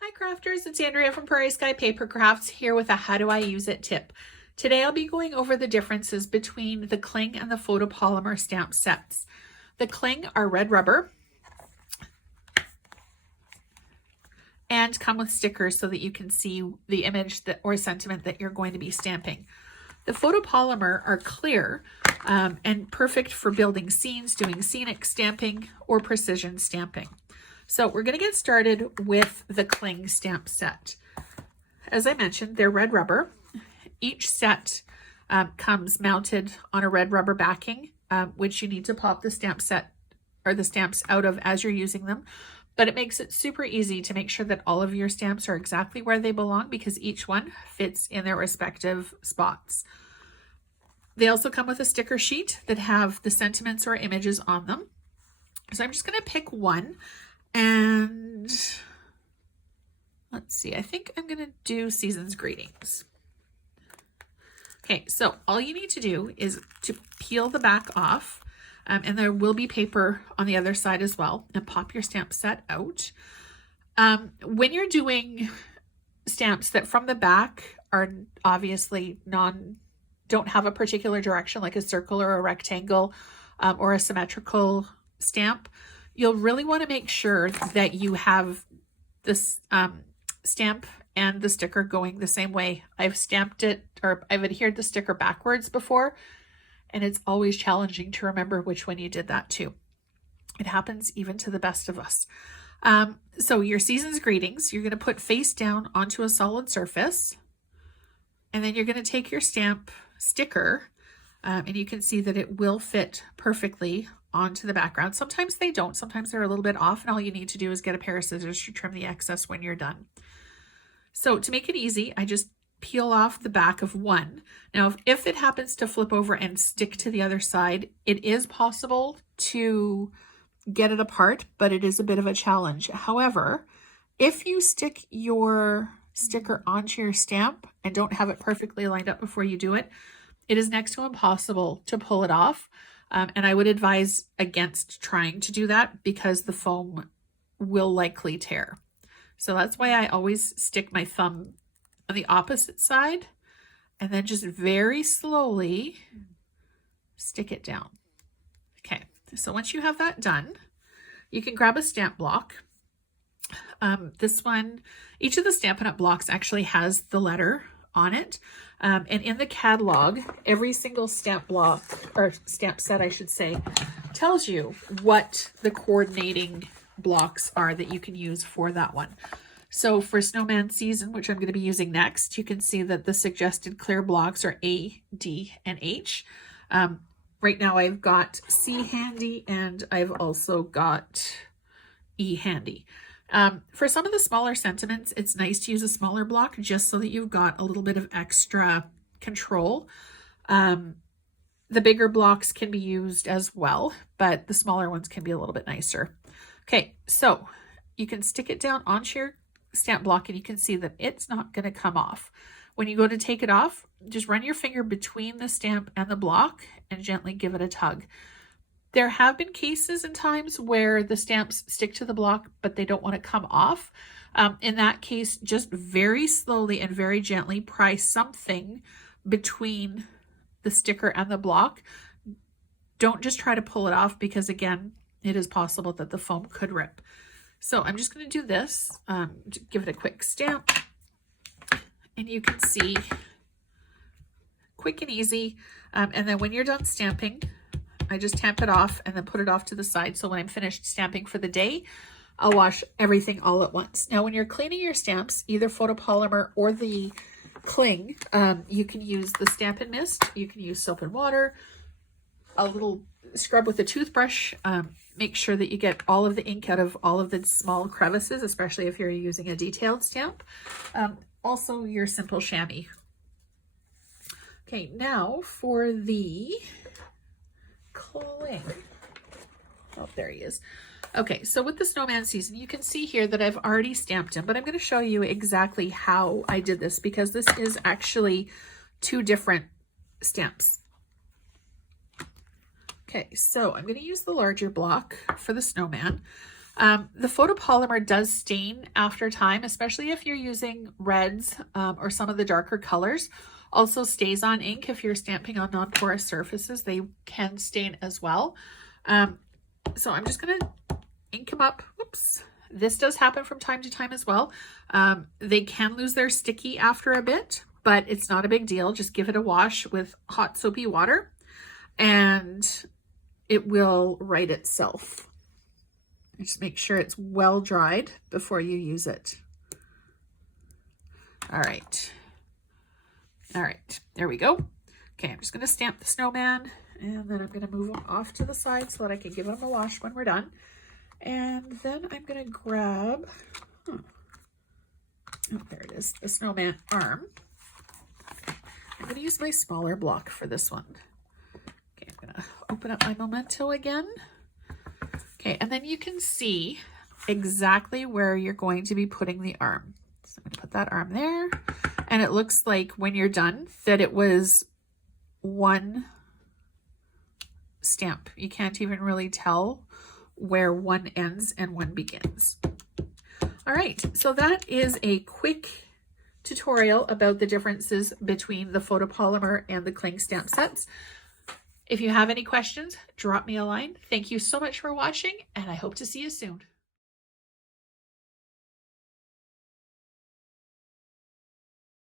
Hi crafters, it's Andrea from Prairie Sky Paper Crafts here with a how do I use it tip. Today I'll be going over the differences between the cling and the photopolymer stamp sets. The cling are red rubber and come with stickers so that you can see the image or sentiment that you're going to be stamping. The photopolymer are clear and perfect for building scenes, doing scenic stamping, or precision stamping. So we're going to get started with the cling stamp set. As I mentioned, they're red rubber. Each set comes mounted on a red rubber backing, which you need to pop the stamp set or the stamps out of as you're using them. But it makes it super easy to make sure that all of your stamps are exactly where they belong because each one fits in their respective spots. They also come with a sticker sheet that have the sentiments or images on them. So I'm just going to pick one. And let's see, I think I'm going to do Season's Greetings. Okay, so all you need to do is to peel the back off, and there will be paper on the other side as well, and pop your stamp set out. When you're doing stamps that from the back are obviously don't have a particular direction, like a circle or a rectangle or a symmetrical stamp, you'll really want to make sure that you have this stamp and the sticker going the same way. I've stamped it, or I've adhered the sticker backwards before, and it's always challenging to remember which one you did that to. It happens even to the best of us. So your Season's Greetings, you're going to put face down onto a solid surface, and then you're going to take your stamp sticker, and you can see that it will fit perfectly onto the background. Sometimes they don't. Sometimes they're a little bit off, and all you need to do is get a pair of scissors to trim the excess when you're done. So to make it easy, I just peel off the back of one. Now, if it happens to flip over and stick to the other side, it is possible to get it apart, but it is a bit of a challenge. However, if you stick your sticker onto your stamp and don't have it perfectly lined up before you do it, it is next to impossible to pull it off. And I would advise against trying to do that because the foam will likely tear. So that's why I always stick my thumb on the opposite side and then just very slowly stick it down. Okay, so once you have that done, you can grab a stamp block. This one, each of the Stampin' Up! Blocks actually has the letter on it. And in the catalog, every single stamp block, or stamp set, I should say, tells you what the coordinating blocks are that you can use for that one. So for Snowman Season, which I'm going to be using next, you can see that the suggested clear blocks are A, D, and H. Right now I've got C handy, and I've also got E handy. For some of the smaller sentiments, it's nice to use a smaller block just so that you've got a little bit of extra control. The bigger blocks can be used as well, but the smaller ones can be a little bit nicer. Okay, so you can stick it down onto your stamp block and you can see that it's not going to come off. When you go to take it off, just run your finger between the stamp and the block and gently give it a tug. There have been cases and times where the stamps stick to the block, but they don't want to come off. In that case, just very slowly and very gently pry something between the sticker and the block. Don't just try to pull it off because, again, it is possible that the foam could rip. So I'm just going to do this, give it a quick stamp, and you can see quick and easy. And then when you're done stamping, I just tamp it off and then put it off to the side. So when I'm finished stamping for the day, I'll wash everything all at once. Now, when you're cleaning your stamps, either photopolymer or the cling, you can use the Stampin' Mist. You can use soap and water, a little scrub with a toothbrush. Make sure that you get all of the ink out of all of the small crevices, especially if you're using a detailed stamp. Also, your simple chamois. Okay, now for the cling. Oh, there he is. Okay, so with the Snowman Season, you can see here that I've already stamped him, but I'm going to show you exactly how I did this because this is actually two different stamps. Okay, so I'm going to use the larger block for the snowman. The photopolymer does stain after time, especially if you're using reds or some of the darker colors. Also stays on ink if you're stamping on non-porous surfaces. They can stain as well. So I'm just going to ink them up. Whoops. This does happen from time to time as well. They can lose their sticky after a bit, but it's not a big deal. Just give it a wash with hot soapy water and it will right itself. Just make sure it's well dried before you use it. All right. All right, there we go. Okay, I'm just going to stamp the snowman and then I'm going to move him off to the side so that I can give him a wash when we're done. And then I'm going to grab, oh, there it is, the snowman arm. I'm going to use my smaller block for this one. Okay, I'm going to open up my Memento again. Okay, and then you can see exactly where you're going to be putting the arm. So I'm going to put that arm there. And it looks like when you're done that it was one stamp. You can't even really tell where one ends and one begins. All right, so that is a quick tutorial about the differences between the photopolymer and the cling stamp sets. If you have any questions, drop me a line. Thank you so much for watching, and I hope to see you soon.